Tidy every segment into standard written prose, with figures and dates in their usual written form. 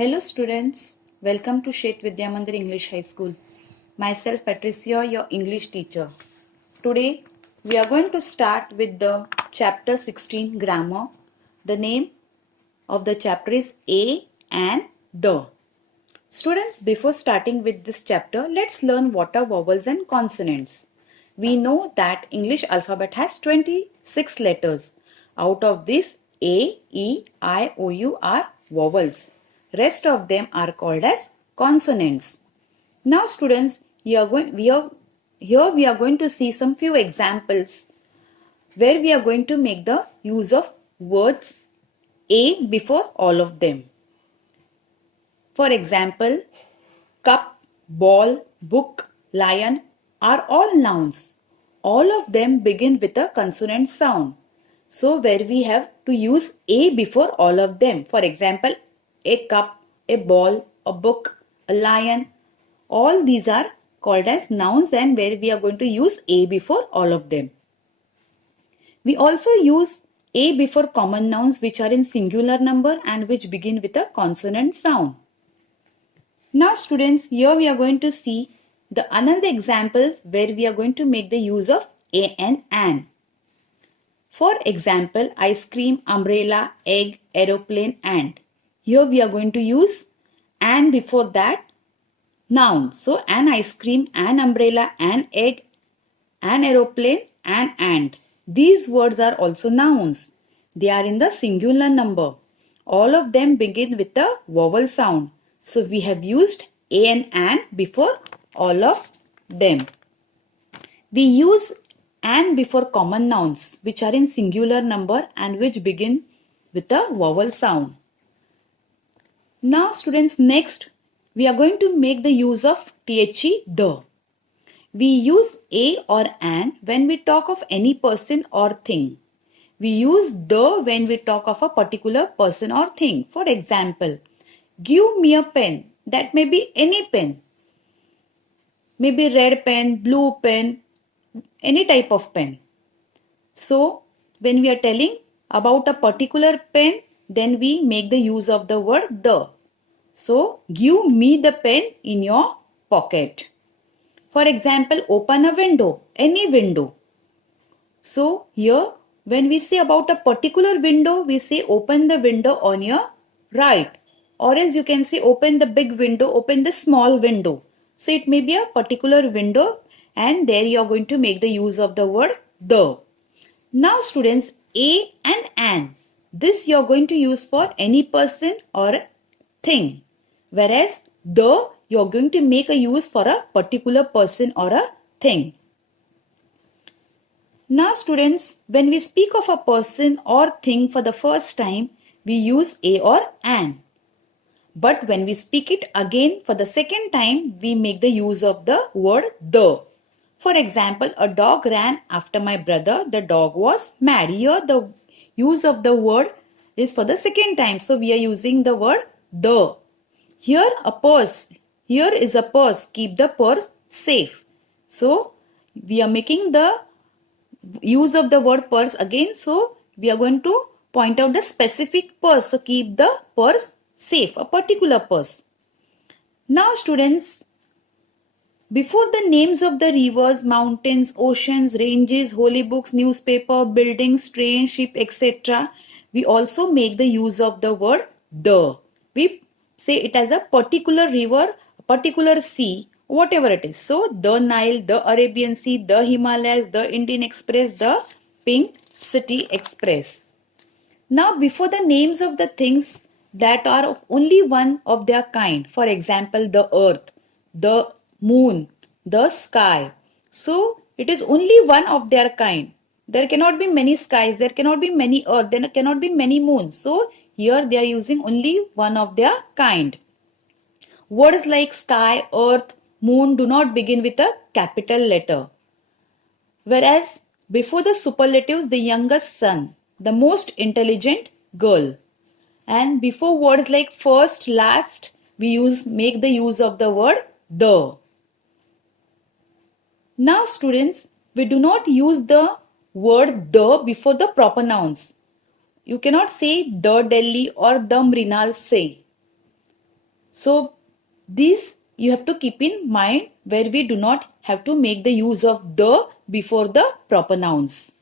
Hello students, welcome to Shet Vidya Mandir English High School. Myself Patricia, your English teacher. Today we are going to start with the chapter 16 grammar. The name of the chapter is A and the. Students, before starting with this chapter, let's learn what are vowels and consonants. We know that English alphabet has 26 letters. Out of this, A, E, I, O, U are vowels. Rest of them are called as consonants. Now students, here we are going to see some few examples where we are going to make the use of words A before all of them. For example, cup, ball, book, lion are all nouns. All of them begin with a consonant sound. So where we have to use A before all of them. For example, a cup, a ball, a book, a lion. All these are called as nouns and where we are going to use A before all of them. We also use A before common nouns which are in singular number and which begin with a consonant sound. Now students, here we are going to see the another examples where we are going to make the use of A and an. For example, ice cream, umbrella, egg, aeroplane, and. Here we are going to use an before that noun. So an ice cream, an umbrella, an egg, an aeroplane, an ant. These words are also nouns. They are in the singular number. All of them begin with a vowel sound. So we have used A and an before all of them. We use an before common nouns which are in singular number and which begin with a vowel sound. Now students, next we are going to make the use of the, the. We use a or an when we talk of any person or thing. We use the when we talk of a particular person or thing. For example, give me a pen. That may be any pen. Maybe red pen, blue pen, any type of pen. So, when we are telling about a particular pen, then we make the use of the word the. So, give me the pen in your pocket. For example, open a window, any window. So, here when we say about a particular window, we say open the window on your right. Or else you can say open the big window, open the small window. So, it may be a particular window and there you are going to make the use of the word the. Now students, A and an. This you are going to use for any person or thing. Whereas the you are going to make a use for a particular person or a thing. Now students, when we speak of a person or thing for the first time, we use A or an. But when we speak it again for the second time, we make the use of the word the. For example, a dog ran after my brother. The dog was mad. Here the use of the word is for the second time. So we are using the word the. Here a purse. Here is a purse. Keep the purse safe. So we are making the use of the word purse again. So we are going to point out the specific purse. So keep the purse safe. A particular purse. Now students, before the names of the rivers, mountains, oceans, ranges, holy books, newspaper, buildings, train, ship, etc., we also make the use of the word the. We say it as a particular river, a particular sea, whatever it is. So, the Nile, the Arabian Sea, the Himalayas, the Indian Express, the Pink City Express. Now, before the names of the things that are of only one of their kind, for example, the earth, the moon, the sky. So, it is only one of their kind. There cannot be many skies, there cannot be many earth, there cannot be many moons. So, here they are using only one of their kind. Words like sky, earth, moon do not begin with a capital letter. Whereas, before the superlatives, the youngest son, the most intelligent girl. And before words like first, last, we make the use of the word the. Now students, we do not use the word the before the proper nouns. You cannot say the Delhi or the Mrinal say. So these you have to keep in mind where we do not have to make the use of the before the proper nouns.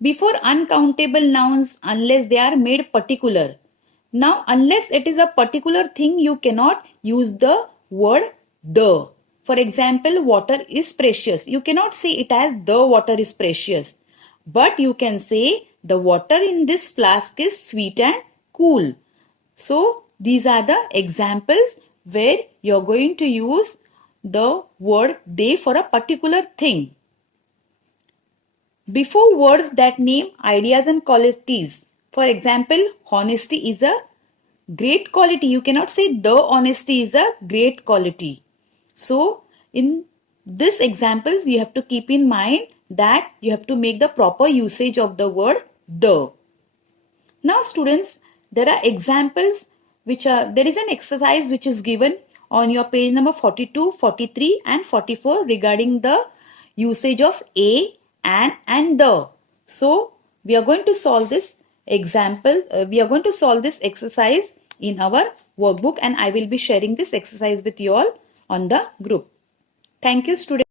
Before uncountable nouns, unless they are made particular. Now, unless it is a particular thing, you cannot use the word the. For example, water is precious. You cannot say it as the water is precious. But you can say the water in this flask is sweet and cool. So, these are the examples where you're going to use the word they for a particular thing. Before words that name ideas and qualities. For example, honesty is a great quality. You cannot say the honesty is a great quality. So, in this examples, you have to keep in mind that you have to make the proper usage of the word the. Now students, there are examples there is an exercise which is given on your page number 42, 43 and 44 regarding the usage of a, an and the. So we are going to solve this we are going to solve this exercise in our workbook and I will be sharing this exercise with you all on the group. Thank you students.